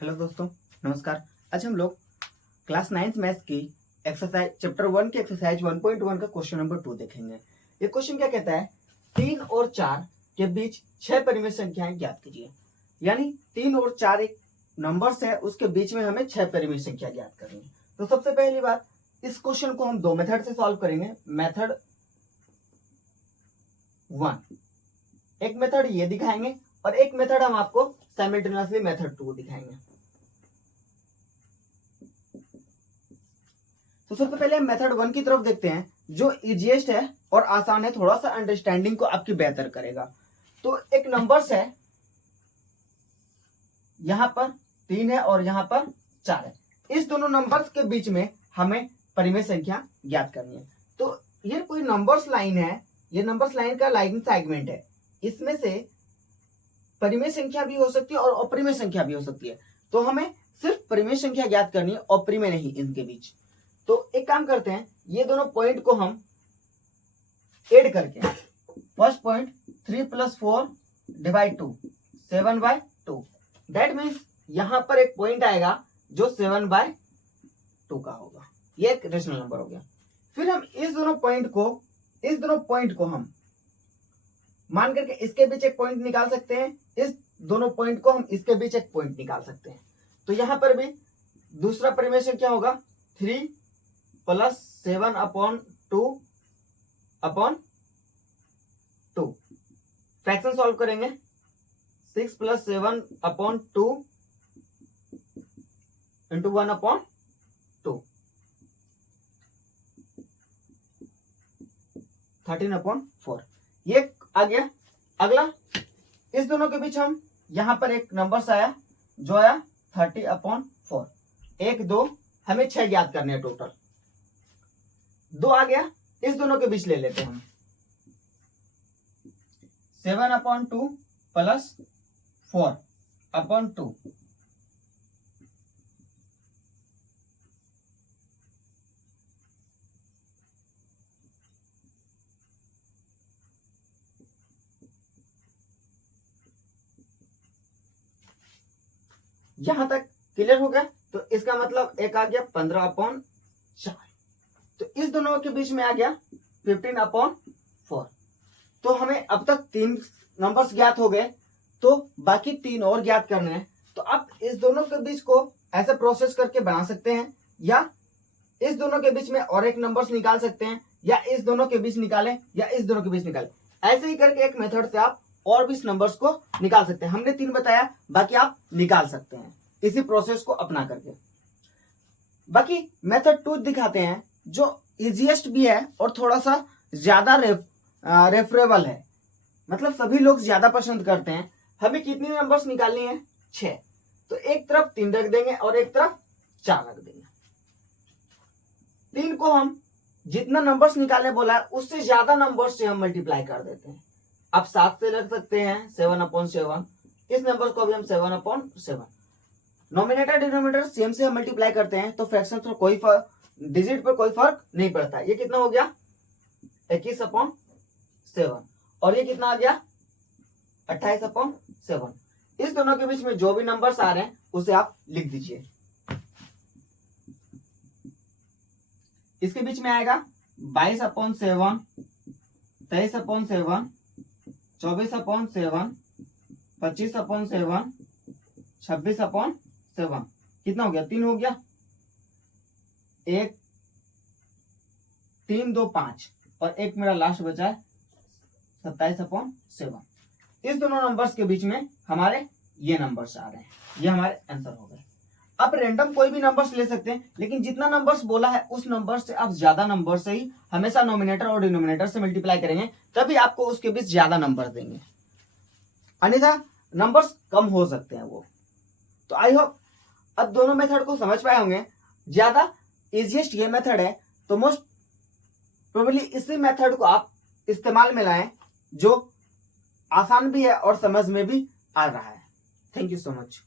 Hello दोस्तों, नमस्कार। आज हम लोग क्लास 9 मैथ्स की एक्सरसाइज चैप्टर 1 की एक्सरसाइज 1.1 का क्वेश्चन नंबर 2 देखेंगे। ये क्वेश्चन क्या कहता है, 3 और 4 के बीच 6 परिमेय संख्याएं ज्ञात कीजिए। यानी 3 और 4 एक नंबर्स है, उसके बीच में हमें 6 परिमेय संख्या ज्ञात करनी है। तो सबसे पहली बात, इस क्वेश्चन को हम दो मेथड से सॉल्व करेंगे। मेथड 1, एक मेथड ये दिखाएंगे और एक मेथड हम आपको साइमल्टेनियसली मेथड 2 दिखाएंगे। तो सबसे पहले हम मेथड 1 की तरफ देखते हैं, जो इजीएस्ट है और आसान है, थोड़ा सा अंडरस्टैंडिंग को आपकी बेहतर करेगा। तो एक नंबर्स है, यहां पर 3 है और यहां पर 4 है। इस दोनों नंबर्स के बीच में हमें परिमेय संख्या ज्ञात करनी है। तो ये कोई नंबर्स लाइन है, ये नंबर्स लाइन का लाइन सेगमेंट है। इसमें से परिमेय संख्या भी हो सकती है और अपरिमेय संख्या भी हो सकती है। तो हमें सिर्फ परिमेय संख्या ज्ञात करनी है, अपरिमेय नहीं इनके बीच। तो एक काम करते हैं, ये दोनों पॉइंट को हम ऐड करके, फर्स्ट पॉइंट 3 + 4 / 2 7/2, दैट मीन्स यहां पर एक पॉइंट आएगा जो 7/2 का होगा। ये एक रेशनल नंबर हो गया। फिर हम इस दोनों पॉइंट को हम मान करके इसके बीच एक पॉइंट निकाल सकते हैं, इस दोनों पॉइंट को हम इसके बीच एक पॉइंट निकाल सकते हैं। तो यहां पर भी दूसरा परिमेय संख्या होगा 3 + 7/2 फ्रैक्शन सॉल्व करेंगे, 6 + 7/2 × 1/2 13/4। ये आ गया। अगला, इस दोनों के बीच हम यहां पर एक नंबर आया जो आया 30/4। 1 2 हमें 6 ज्ञात करने हैं टोटल। 2 आ गया, इस दोनों के बीच ले लेते हैं हम 7/2 + 4/2। यहां तक क्लियर हो गया। तो इसका मतलब एक आ गया 15/4। तो इस दोनों के बीच में आ गया 15/4। तो हमें अब तक 3 नंबर्स ज्ञात हो गए, तो बाकी 3 और ज्ञात करने हैं। तो आप इस दोनों के बीच को ऐसे प्रोसेस करके बना सकते हैं, या इस दोनों के बीच में और एक नंबर्स निकाल सकते हैं, या इस दोनों के बीच निकालें, या इस दोनों के बीच निकालें। ऐसे ही करके एक मेथड से आप और भी नंबर्स को निकाल सकते हैं। हमने 3 बताया, बाकी आप निकाल सकते हैं इसी प्रोसेस को अपना करके। बाकी मेथड 2 दिखाते हैं, जो इजीएस्ट भी है और थोड़ा सा ज्यादा रेफरेबल है, मतलब सभी लोग ज्यादा पसंद करते हैं। हमें कितनी नंबर्स निकालनी है? 6। तो एक तरफ 3 रख देंगे और एक तरफ 4 रख देंगे। 3 को हम जितना नंबर्स निकालने बोला है उससे ज्यादा नंबर्स से हम मल्टीप्लाई कर देते हैं। आप 7 से रख सकते हैं 7/7। इस नंबर को भी हम 7/7। नॉमिनेटर डिनोमिनेटर सेम से हम मल्टीप्लाई करते हैं, तो फ्रैक्शन तो कोई डिजिट पर कोई फर्क नहीं पड़ता। ये कितना हो गया? 21/7। और ये कितना आ गया? 28/7। इस दोनों के बीच में जो भी नंबर्स आ रहे हैं उसे आप लिख दीजिए। इसके बीच में आएगा 22/7, 23/7, 24/7, 25/7, 26/7। कितना हो गया? 3 हो गया। 1 3 2 5 और एक मेरा लास्ट बचा है 27/7। इस दोनों नंबर्स के बीच में हमारे ये नंबर्स आ रहे हैं। ये हमारे आंसर हो गए। आप रैंडम कोई भी नंबर्स ले सकते हैं, लेकिन जितना नंबर्स बोला है उस नंबर से आप ज्यादा नंबर से ही हमेशा नॉमिनेटर और डिनोमिनेटर से मल्टीप्लाई करेंगे, तभी आपको उसके बीच ज्यादा नंबर देंगे, अन्यथा नंबर्स कम हो सकते हैं वो। तो आई होप अब दोनों मेथड को समझ पाए होंगे। ज्यादा इजीएस्ट ये मेथड है, तो मोस्ट प्रोबेबली इसी मेथड को आप इस्तेमाल में लाएं, जो आसान भी है और समझ में भी आ रहा है। Thank you so much.